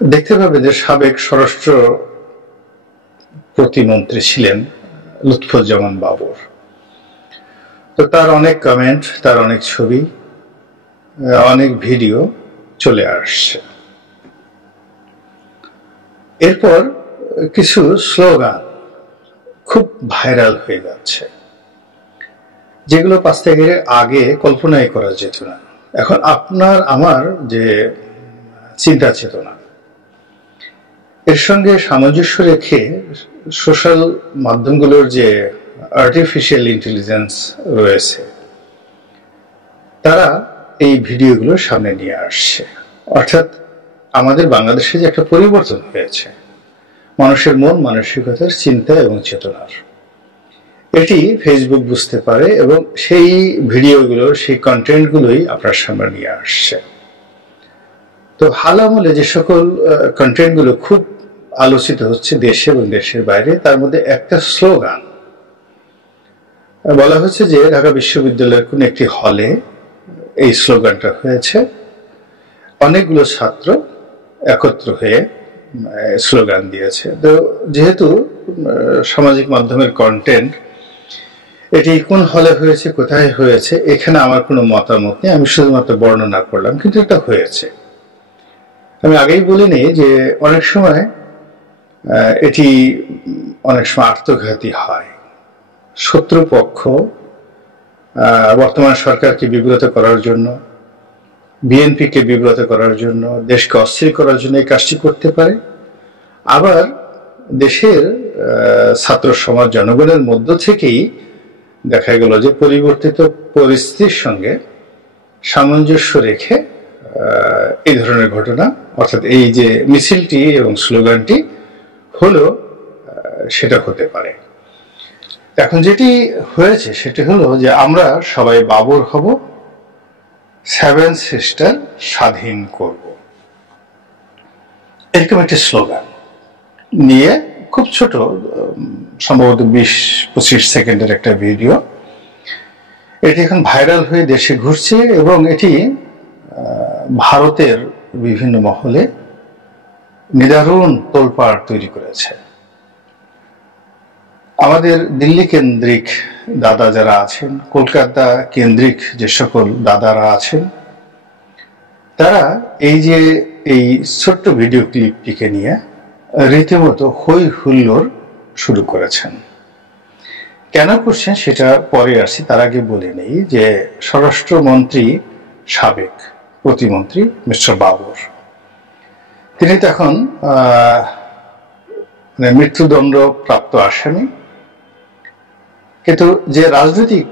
দেখতে পাবে যে সাবেক স্বরাষ্ট্র প্রতিমন্ত্রী ছিলেন লুৎফুজ্জামান বাবর। তো তার অনেক কমেন্ট, তার অনেক ছবি, অনেক ভিডিও চলে আসছে। এরপর কিছু স্লোগান খুব ভাইরাল হয়ে যাচ্ছে, যেগুলো 5 থেকে আগে কল্পনাই করা যেত না। এখন আপনার আমার যে চিন্তা চেতনা, এর সঙ্গে সামঞ্জস্য রেখে সোশ্যাল মাধ্যমগুলোর যে আর্টিফিশিয়াল ইন্টেলিজেন্স রয়েছে, তারা এই ভিডিওগুলো সামনে নিয়ে আসছে। অর্থাৎ আমাদের বাংলাদেশে যে একটা পরিবর্তন হয়েছে মানুষের মন মানসিকতার, চিন্তা এবং চেতনার, এটি ফেসবুক বুঝতে পারে এবং সেই ভিডিওগুলো, সেই কন্টেন্টগুলোই আপনার সামনে নিয়ে আসছে। তো হাল আমলে যে সকল কন্টেন্টগুলো খুব আলোচিত হচ্ছে দেশে এবং দেশের বাইরে, তার মধ্যে একটা স্লোগান বলা হচ্ছে যে ঢাকা বিশ্ববিদ্যালয়ের কোন একটি হলে এই স্লোগানটা হয়েছে। অনেকগুলো ছাত্র একত্র হয়ে স্লোগান দিয়েছে। তো যেহেতু সামাজিক মাধ্যমের কন্টেন্ট, এটি কোন হলে হয়েছে, কোথায় হয়েছে, এখানে আমার কোনো মতামত নেই, আমি শুধুমাত্র বর্ণনা করলাম, কিন্তু এটা হয়েছে। আমি আগেই বলিনি যে অনেক সময় এটি অনেক সময় আত্মঘাতী হয়। শত্রুপক্ষ বর্তমান সরকারকে বিব্রত করার জন্য, বিএনপিকে বিব্রত করার জন্য, দেশকে অস্থির করার জন্য এই কাজটি করতে পারে। আবার দেশের ছাত্র সমাজ, জনগণের মধ্য থেকেই দেখা গেল যে পরিবর্তিত পরিস্থিতির সঙ্গে সামঞ্জস্য রেখে এই ধরনের ঘটনা, অর্থাৎ এই যে মিছিলটি এবং স্লোগানটি হলো, সেটা হতে পারে। এখন যেটি হয়েছে সেটি হলো যে আমরা সবাই বাবর হব, 7 সিস্টার স্বাধীন করব, এরকম একটি স্লোগান নিয়ে খুব ছোট, সম্ভবত 20-25 সেকেন্ডের একটা ভিডিও, এটি এখন ভাইরাল হয়ে দেশে ঘুরছে এবং এটি ভারতের বিভিন্ন মহলে নিদারুণ তোলপাড় তৈরি করেছে। আমাদের দিল্লি কেন্দ্রিক দাদা যারা আছেন, কলকাতা কেন্দ্রিক যে সকল দাদারা আছেন, তারা এই যে এই ছোট্ট ভিডিও ক্লিপটিকে নিয়ে রীতিমতো হই হুল্লোড় শুরু করেছেন। কেন করছেন সেটা পরে আসি, তার আগে বলে নেই যে স্বরাষ্ট্রমন্ত্রী, সাবেক প্রতিমন্ত্রী মিস্টার বাবর, তিনি তো এখন মৃত্যুদণ্ড প্রাপ্ত আসামি। কিন্তু যে রাজনৈতিক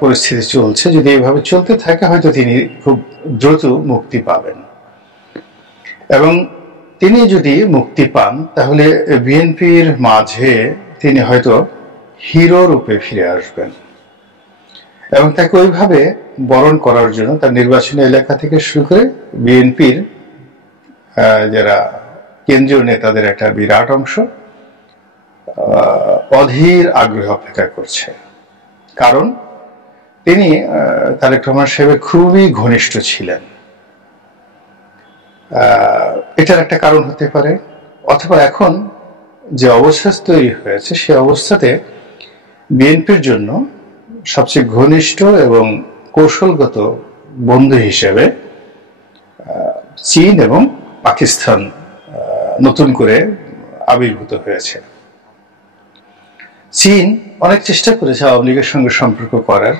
পরিস্থিতি চলছে, যদি এইভাবে চলতে থাকে হয়তো তিনি খুব দ্রুত মুক্তি পাবেন, এবং তিনি যদি মুক্তি পান তাহলে বিএনপির মাঝে তিনি হয়তো হিরো রূপে ফিরে আসবেন এবং তাকে ওইভাবে বরণ করার জন্য তার নির্বাচনী এলাকা থেকে শুরু করে বিএনপির যারা কেন্দ্রীয় নেতাদের একটা বিরাট অংশ অধীর আগ্রহ অপেক্ষা করছে। কারণ তিনি তারেক রহমান সাহেবের খুবই ঘনিষ্ঠ ছিলেন। এটার একটা কারণ হতে পারে, অথবা এখন যে অবস্থা তৈরি হয়েছে সে অবস্থাতে বিএনপির জন্য সবচেয়ে ঘনিষ্ঠ এবং কৌশলগত বন্ধু হিসেবে চীন এবং পাকিস্তান নতুন করে আবির্ভূত হয়েছে। চীন অনেক চেষ্টা করেছে আওয়ামী লীগের সঙ্গে সম্পর্ক করার,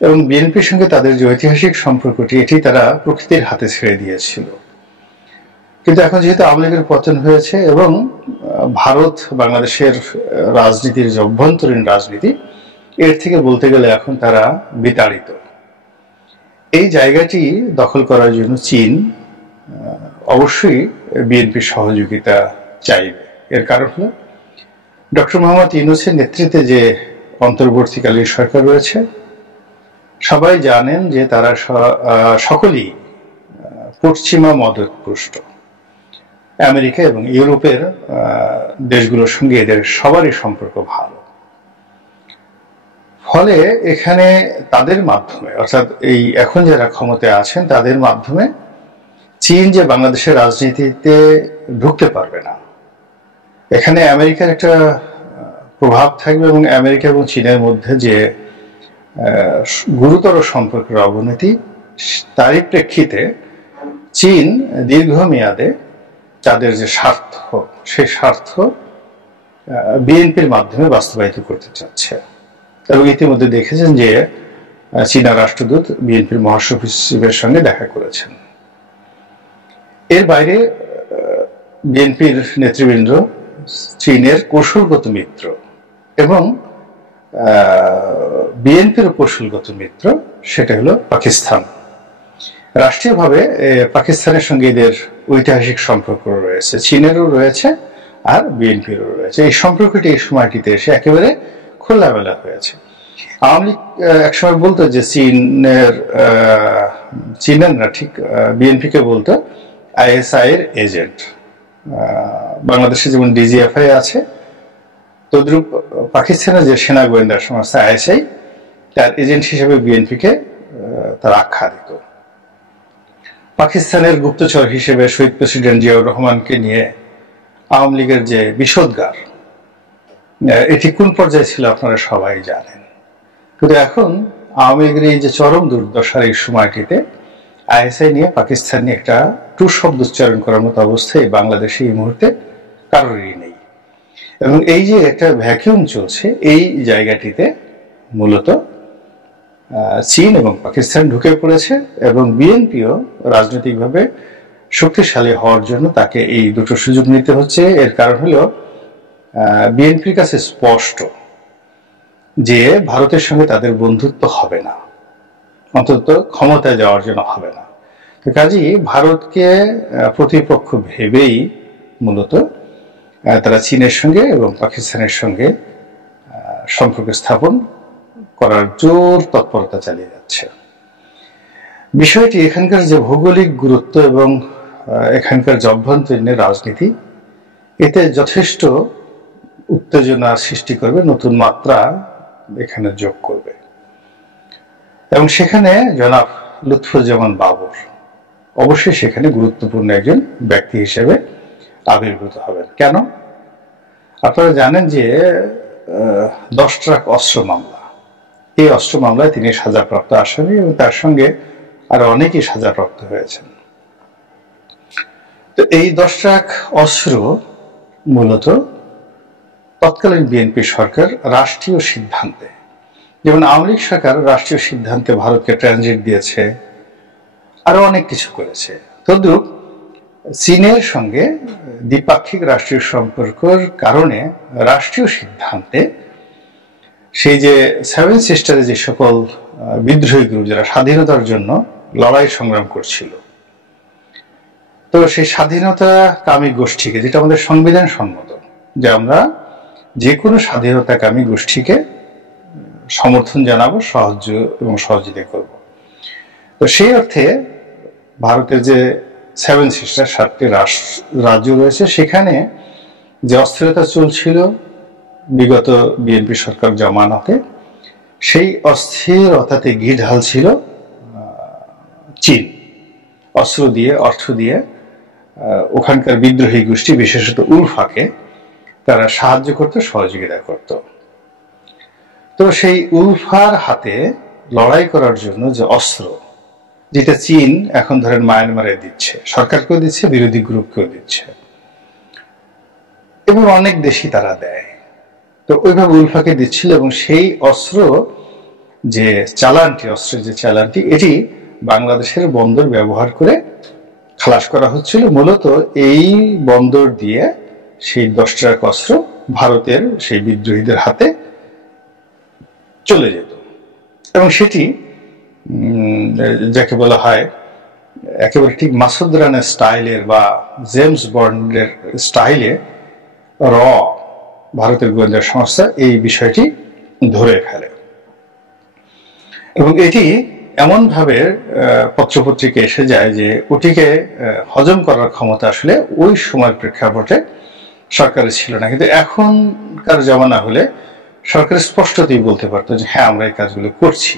এবং বিএনপির সঙ্গে তাদের যে ঐতিহাসিক সম্পর্কটি, এটি তারা প্রকৃতির হাতে ছেড়ে দিয়েছিল। কিন্তু এখন যেহেতু আওয়ামী লীগের পতন হয়েছে এবং ভারত বাংলাদেশের রাজনীতির যে অভ্যন্তরীণ রাজনীতি, এর থেকে বলতে গেলে এখন তারা বিতাড়িত। এই জায়গাটি দখল করার জন্য চীন অবশ্যই বিএনপির সহযোগিতা চাইবে। এর কারণ হলো ডক্টর মোহাম্মদ ইউনূসের নেতৃত্বে যে অন্তর্বর্তীকালীন সরকার রয়েছে, সবাই জানেন যে তারা সকলেই পশ্চিমা মদতপুষ্ট। আমেরিকা এবং ইউরোপের দেশগুলোর সঙ্গে এদের সবারই সম্পর্ক ভালো। ফলে এখানে তাদের মাধ্যমে, অর্থাৎ এই এখন যারা ক্ষমতায় আছেন তাদের মাধ্যমে চীন যে বাংলাদেশের রাজনীতিতে ঢুকতে পারবে না, এখানে আমেরিকার একটা প্রভাব থাকবে এবং আমেরিকা এবং চীনের মধ্যে যে গুরুতর সম্পর্কের অবনতি, তারই প্রেক্ষিতে চীন দীর্ঘমেয়াদে তাদের যে স্বার্থ, সেই স্বার্থ বিএনপির মাধ্যমে বাস্তবায়িত করতে চাচ্ছে। এবং ইতিমধ্যে দেখেছেন যে চীনা রাষ্ট্রদূত বিএনপির মহাসচিবের সঙ্গে দেখা করেছেন। এর বাইরে বিএনপির নেতৃবৃন্দ চীনের কৌশলগত মিত্র এবং বিএনপির কৌশলগত মিত্র, সেটা হলো পাকিস্তান। রাষ্ট্রীয়ভাবে পাকিস্তানের সঙ্গে এদের ঐতিহাসিক সম্পর্ক রয়েছে, চীনেরও রয়েছে আর বিএনপিরও রয়েছে। এই সম্পর্কটি এই সময়টিতে এসে একেবারে খোলামেলা হয়েছে। আওয়ামী লীগ একসময় বলতো যে চীনের না, ঠিক বিএনপিকে বলতো আইএসআই এর এজেন্ট। বাংলাদেশে যেমন ডিজিএফআই আছে, তদ্রূপ পাকিস্তানের যে সেনা গোয়েন্দা সংস্থা আইএসআই, তার এজেন্ট হিসেবে বিএনপিকে তার আখ্যা দিত। পাকিস্তানের গুপ্তচর হিসেবে শহীদ প্রেসিডেন্ট জিয়াউর রহমানকে নিয়ে আওয়ামী লীগের যে বিষোদ্গার, এটি কোন পর্যায়ে ছিল আপনারা সবাই জানেন। কিন্তু এখন আওয়ামী লীগের এই যে চরম দুর্দশার এই সময়টিতে আইএসআই নিয়ে পাকিস্তান নিয়ে একটা টু শব্দ উচ্চারণ করার মতো অবস্থায় বাংলাদেশে এই মুহূর্তে কারোরই নেই। এবং এই যে একটা ভ্যাকিউম চলছে, এই জায়গাটিতে মূলত চীন এবং পাকিস্তান ঢুকে পড়েছে এবং বিএনপিও রাজনৈতিকভাবে শক্তিশালী হওয়ার জন্য তাকে এই দুটো সুযোগ নিতে হচ্ছে। এর কারণ হলো বিএনপির কাছে স্পষ্ট যে ভারতের সঙ্গে তাদের বন্ধুত্ব হবে না, অন্তত ক্ষমতায় যাওয়ার জন্য হবে না। তো কাজেই ভারতকে প্রতিপক্ষ ভেবেই মূলত তারা চীনের সঙ্গে এবং পাকিস্তানের সঙ্গে সম্পর্ক স্থাপন করার জোর তৎপরতা চালিয়ে যাচ্ছে। বিষয়টি এখানকার যে ভৌগোলিক গুরুত্ব এবং এখানকার যে অভ্যন্তরীণ রাজনীতি, এতে যথেষ্ট উত্তেজনা সৃষ্টি করবে, নতুন মাত্রা এখানে যোগ করবে। এবং সেখানে জনাব লুৎফুজ্জামান বাবর অবশ্যই সেখানে গুরুত্বপূর্ণ একজন ব্যক্তি হিসেবে আবির্ভূত হবেন। কেন? আপনারা জানেন যে 10 ট্রাক অস্ত্র মামলা, এই অস্ত্র মামলায় তিনি সাজাপ্রাপ্ত আসামি এবং তার সঙ্গে আরো অনেকেই সাজাপ্রাপ্ত হয়েছেন। তো এই 10 ট্রাক অস্ত্র মূলত তৎকালীন বিএনপি সরকার রাষ্ট্রীয় সিদ্ধান্তে, যেমন আওয়ামী লীগ সরকার রাষ্ট্রীয় সিদ্ধান্তে ভারতকে ট্রানজিট দিয়েছে, আরো অনেক কিছু করেছে। তদ্রূপ চীনের সঙ্গে দ্বিপাক্ষিক রাষ্ট্রীয় সম্পর্কের কারণে রাষ্ট্রীয় সিদ্ধান্তে সেই যে 7 সিস্টারে যে সকল বিদ্রোহী গ্রুপ যারা স্বাধীনতার জন্য লড়াই সংগ্রাম করছিল, তো সেই স্বাধীনতাকামী গোষ্ঠীকে, যেটা আমাদের সংবিধান সম্মত যে আমরা যে কোনো স্বাধীনতাকামী গোষ্ঠীকে সমর্থন জানাবো, সাহায্য এবং সহযোগিতা করব। তো সেই অর্থে ভারতের যে 7 সিস্টার 7টি রাজ্য রয়েছে, সেখানে যে অস্থিরতা চলছিল বিগত বিএনপি সরকার জামানাতে, সেই অস্থিরতাতে ঘি ঢালছিল চীন, অস্ত্র দিয়ে, অর্থ দিয়ে ওখানকার বিদ্রোহী গোষ্ঠী, বিশেষত উলফাকে তারা সাহায্য করত, সহযোগিতা করত। তো সেই উলফার হাতে লড়াই করার জন্য যে অস্ত্র, যেটা চীন এখন ধরেন মায়ানমারে দিচ্ছে, সরকারকেও দিচ্ছে, বিরোধী গ্রুপকেও দিচ্ছে এবং অনেক দেশই তারা দেয়। তো ওইভাবে উলফাকে দিচ্ছিল এবং সেই অস্ত্র যে চালানটি, অস্ত্রের যে চালানটি, এটি বাংলাদেশের বন্দর ব্যবহার করে খালাস করা হচ্ছিল। মূলত এই বন্দর দিয়ে সেই 10 ট্রাক অস্ত্র ভারতের সেই বিদ্রোহীদের হাতে চলে যেত এবং সেটি যাকে বলা হয় একেবারে ঠিক মাসুদ রানের স্টাইলের বা জেমস বন্ডের স্টাইলে ভারতের গোয়েন্দা সংস্থা এই বিষয়টি ধরে ফেলে এবং এটি এমন ভাবে পত্রপত্রিকা এসে যায় যে ওটিকে হজম করার ক্ষমতা আসলে ওই সময়ের প্রেক্ষাপটে সরকারের ছিল না। কিন্তু এখনকার জমানা হলে সরকার স্পষ্টতই বলতে পারতো যে হ্যাঁ, আমরা এই কাজগুলো করছি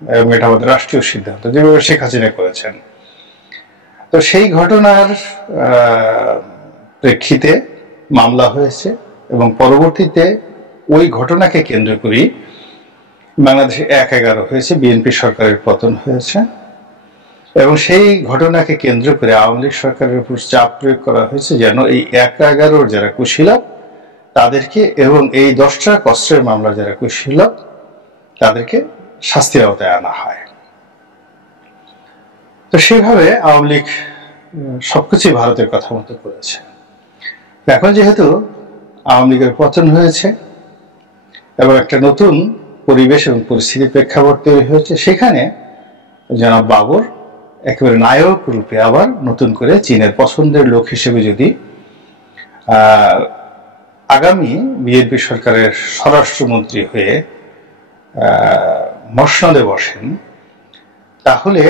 এবং এটা আমাদের রাষ্ট্রীয় সিদ্ধান্ত, যেভাবে শেখ হাসিনা করেছেন। তো সেই ঘটনার প্রেক্ষিতে মামলা হয়েছে এবং পরবর্তীতে ওই ঘটনাকে কেন্দ্র করেই বাংলাদেশে ১-১১ হয়েছে, বিএনপি সরকারের পতন হয়েছে এবং সেই ঘটনাকে কেন্দ্র করে আওয়ামী লীগ সরকারের উপর চাপ প্রয়োগ করা হয়েছে যেন এই ১-১১ যারা কুশীলব তাদেরকে এবং এই ১০টা কষ্টের মামলা যারা কুশীলব তাদেরকে শাস্তির আওতায় আনা হয়। তো সেভাবে আওয়ামী লীগ সবকিছুই ভারতের কথা মতো করেছে। এখন যেহেতু আওয়ামী লীগের পতন হয়েছে এবং একটা নতুন পরিবেশ এবং পরিস্থিতির প্রেক্ষাপট তৈরি হয়েছে, সেখানে জনাব বাবর একেবারে নায়ক রূপে আবার নতুন করে চীনের পছন্দের লোক হিসেবে যদি আগামী বিএনপি সরকারের স্বরাষ্ট্রমন্ত্রী হয়ে মসনদে বসেন, তাহলে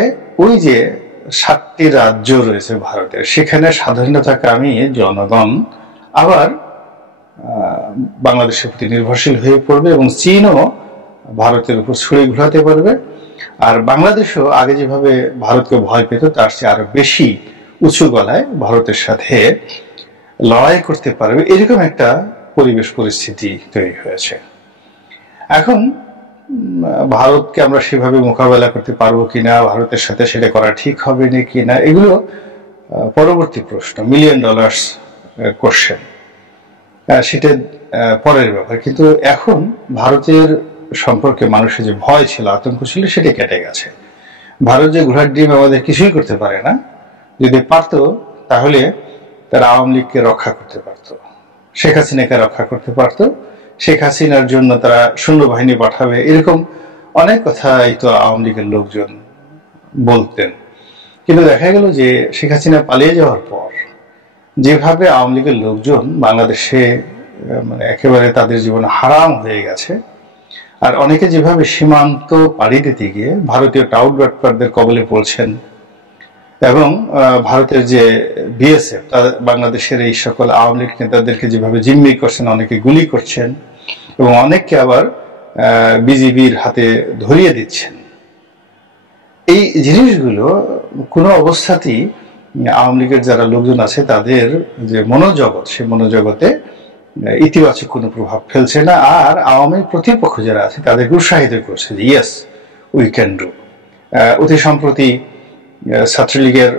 ওই যে 7টি রাজ্য রয়েছে ভারতের, সেখানে স্বাধীনতাকামী জনগণ আবার বাংলাদেশের প্রতি নির্ভরশীল হয়ে পড়বে এবং চীনও ভারতের উপর ছুরি ঘোরাতে পারবে। আর বাংলাদেশও আগে যেভাবে ভারতকে ভয় পেত তার চেয়ে আরো বেশি উঁচু গলায় ভারতের সাথে লড়াই করতে পারবে, এরকম একটা পরিবেশ পরিস্থিতি তৈরি হয়েছে। এখন ভারতকে আমরা সেভাবে মোকাবেলা করতে পারবো কিনা, ভারতের সাথে সেটা করা ঠিক হবে না কিনা, এগুলো পরবর্তী প্রশ্ন, $1,000,000 কোশ্চেন, সেটা পরের ব্যাপার। কিন্তু এখন ভারতের সম্পর্কে মানুষের যে ভয় ছিল, আতঙ্ক ছিল, সেটা কেটে গেছে। ভারত যে ঘোড়ার ডিম আমাদের কিছুই করতে পারে না, যদি পারত তাহলে তারা আওয়ামী লীগকে রক্ষা করতে পারত, শেখ হাসিনাকে রক্ষা করতে পারত, শেখ হাসিনার জন্য তারা সৈন্যবাহিনী পাঠাবে, এরকম অনেক কথাই তো আওয়ামী লীগের লোকজন বলতেন। কিন্তু দেখা গেল যে শেখ হাসিনা পালিয়ে যাওয়ার পর যেভাবে আওয়ামী লীগের লোকজন বাংলাদেশে মানে একেবারে তাদের জীবন হারাম হয়ে গেছে, আর অনেকে যেভাবে সীমান্ত পাড়ি দিতে গিয়ে ভারতীয় টাউট বাটপারদের কবলে পড়ছেন এবং ভারতের যে বিএসএফ তাদের বাংলাদেশের এই সকল আওয়ামী লীগ নেতাদেরকে যেভাবে জিম্মি করছেন, অনেকে গুলি করছেন এবং অনেককে আবার বিজিবির হাতে ধরিয়ে দিচ্ছেন, এই জিনিসগুলো কোনো অবস্থাতেই আওয়ামী লীগের যারা লোকজন আছে তাদের যে মনোজগৎ, সেই মনোজগতে ইতিবাচক কোনো প্রভাব ফেলছে না। আর আওয়ামী প্রতিপক্ষ যারা আছে তাদেরকে উৎসাহিত করছে যে ইয়েস উই ক্যান ডু। অতি সম্প্রতি ছাত্রলীগের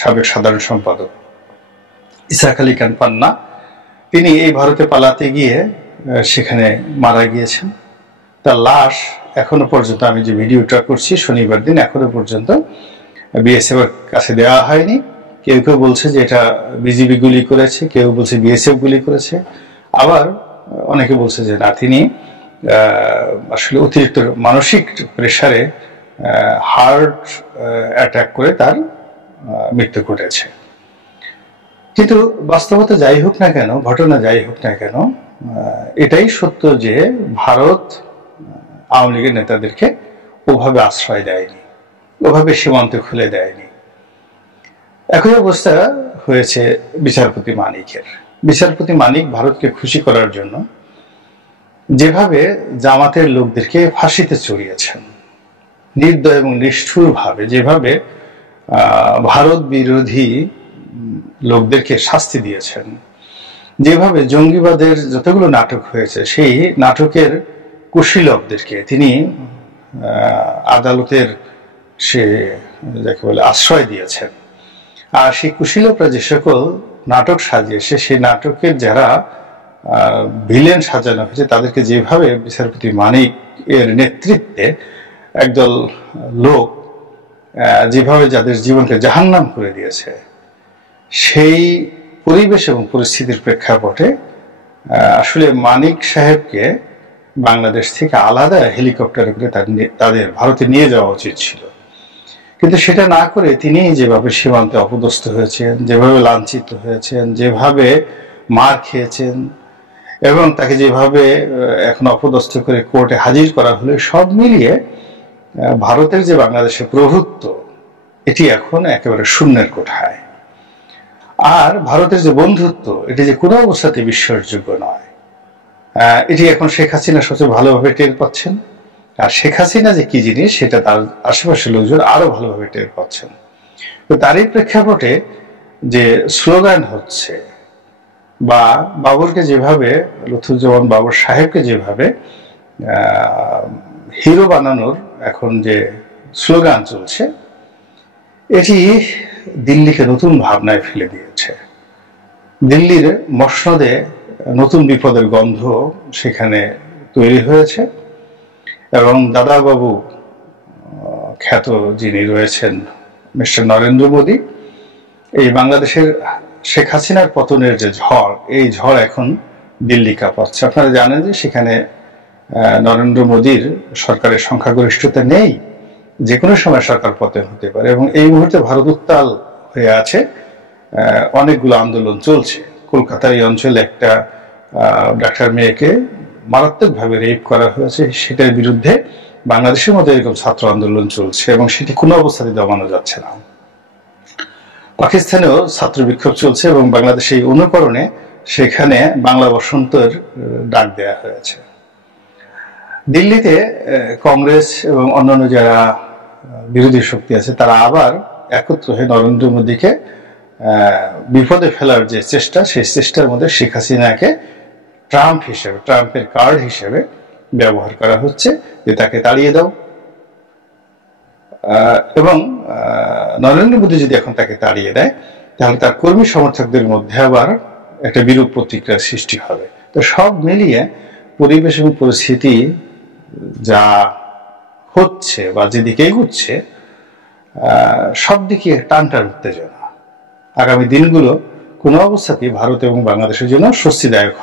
সাবেক সাধারণ সম্পাদক ইসাক আলী খান পান্না, তিনি এই ভারতে পালাতে গিয়ে সেখানে মারা গিয়েছেন। তার লাশ এখনো পর্যন্ত, আমি যে ভিডিওটা করছি শনিবার দিন, এখনো পর্যন্ত বিএসএফ এর কাছে দেওয়া হয়নি। কেউ কেউ বলছে যে এটা বিজিবি গুলি করেছে, কেউ বলছে বিএসএফ গুলি করেছে, আবার অনেকে বলছে যে না, তিনি আসলে অতিরিক্ত মানসিক প্রেসারে হার্ট অ্যাটাক করে তার মৃত্যু ঘটেছে। কিন্তু বাস্তবতা যাই হোক না কেন, ঘটনা যাই হোক না কেন, এটাই সত্য যে ভারত আওয়ামী লীগের নেতাদেরকে ওভাবে আশ্রয় দেয়নি, ওভাবে সীমান্ত খুলে দেয়নি। একই অবস্থা হয়েছে বিচারপতি মানিকের। বিচারপতি মানিক ভারতকে খুশি করার জন্য যেভাবে জামাতের লোকদেরকে ফাঁসিতে চড়িয়েছেন, নির্দয় এবং নিষ্ঠুর ভাবে যেভাবে ভারত বিরোধী লোকদেরকে শাস্তি দিয়েছেন, যেভাবে জঙ্গিবাদের যতগুলো নাটক হয়েছে সেই নাটকের কুশীলবদেরকে তিনি আদালতের সে যাকে বলে আশ্রয় দিয়েছেন। আর সেই কুশীলবরা যে সকল নাটক সাজিয়েছে, সেই নাটকের যারা ভিলেন সাজানো হয়েছে তাদেরকে যেভাবে বিচারপতি মানিক এর নেতৃত্বে একদল লোক যেভাবে যাদের জীবনকে জাহান্নাম করে দিয়েছে, সেই পরিবেশ এবং পরিস্থিতির প্রেক্ষাপটে আসলে মানিক সাহেবকে বাংলাদেশ থেকে আলাদা হেলিকপ্টারে করে তাদের ভারতে নিয়ে যাওয়া উচিত ছিল। কিন্তু সেটা না করে তিনি যেভাবে সীমান্তে অপদস্থ হয়েছেন, যেভাবে লাঞ্ছিত হয়েছেন, যেভাবে মার খেয়েছেন এবং তাকে যেভাবে এখন অপদস্থ করে কোর্টে হাজির করা হলো, সব মিলিয়ে ভারতের যে বাংলাদেশের প্রভুত্ব এটি এখন একেবারে শূন্যের কোঠায়। আর ভারতের যে বন্ধুত্ব এটি যে কোনো অবস্থাতে বিশ্বাসযোগ্য নয়, এটি এখন শেখ হাসিনা সবচেয়ে ভালোভাবে টের পাচ্ছেন। আর শেখ হাসিনা যে কি জিনিস সেটা তার আশেপাশের লোকজন আরো ভালোভাবে টের পাচ্ছেন। তো তারই প্রেক্ষাপটে যে স্লোগান হচ্ছে, বা বাবরকে যেভাবে, লুৎফুজ্জামান বাবর সাহেবকে যেভাবে হিরো বানানোর এখন যে স্লোগান চলছে, এটি দিল্লিকে নতুন ভাবনায় ফেলে দিয়েছে। দিল্লির মসনদে নতুন বিপদের গন্ধ সেখানে তৈরি হয়েছে, এবং দাদাবাবু খ্যাত যিনি রয়েছেন মিস্টার নরেন্দ্র মোদী, এই বাংলাদেশের শেখ হাসিনার পতনের যে ঝড়, এই ঝড় এখন দিল্লি কাঁপাচ্ছে। আপনারা জানেন যে সেখানে নরেন্দ্র মোদীর সরকারের সংখ্যাগরিষ্ঠতা নেই, যে কোনো সময় সরকার পতন হতে পারে, এবং এই মুহূর্তে ভারত উত্তাল হয়ে আছে, অনেকগুলো আন্দোলন চলছে। কলকাতার এই অঞ্চলে একটা ডাক্তার মেয়েকে মারাত্মকভাবে রেপ করা হয়েছে, সেটার বিরুদ্ধে বাংলাদেশের মধ্যে এরকম ছাত্র আন্দোলন চলছে, এবং সেটি কোনো অবস্থাতে দমানো যাচ্ছে না। পাকিস্তানেও ছাত্র বিক্ষোভ চলছে, এবং বাংলাদেশে এই অনুকরণে সেখানে বাংলা বসন্তের ডাক দেয়া হয়েছে। দিল্লিতে কংগ্রেস এবং অন্যান্য যারা বিরোধী শক্তি আছে, তারা আবার একত্র হয়ে নরেন্দ্র মোদীকে বিপদে ফেলার যে চেষ্টা, সেই চেষ্টার মধ্যে শেখ হাসিনাকে ট্রাম্প হিসেবে, ট্রাম্পের কার্ড হিসেবে ব্যবহার করা হচ্ছে, যে তাকে তাড়িয়ে দাও। এবং নরেন্দ্র মোদী যদি এখন তাকে তাড়িয়ে দেয়, তাহলে তার কর্মী সমর্থকদের মধ্যে আবার একটা বিরূপ প্রতিক্রিয়ার সৃষ্টি হবে। তো সব মিলিয়ে পরিবেশ এবং পরিস্থিতি যা হচ্ছে বা যেদিকে এগুচ্ছে, সব দিকে টানটান উত্তেজনা। আগামী দিনগুলো কোনো অবস্থাতেই ভারত এবং বাংলাদেশের জন্য স্বস্তিদায়ক হবে।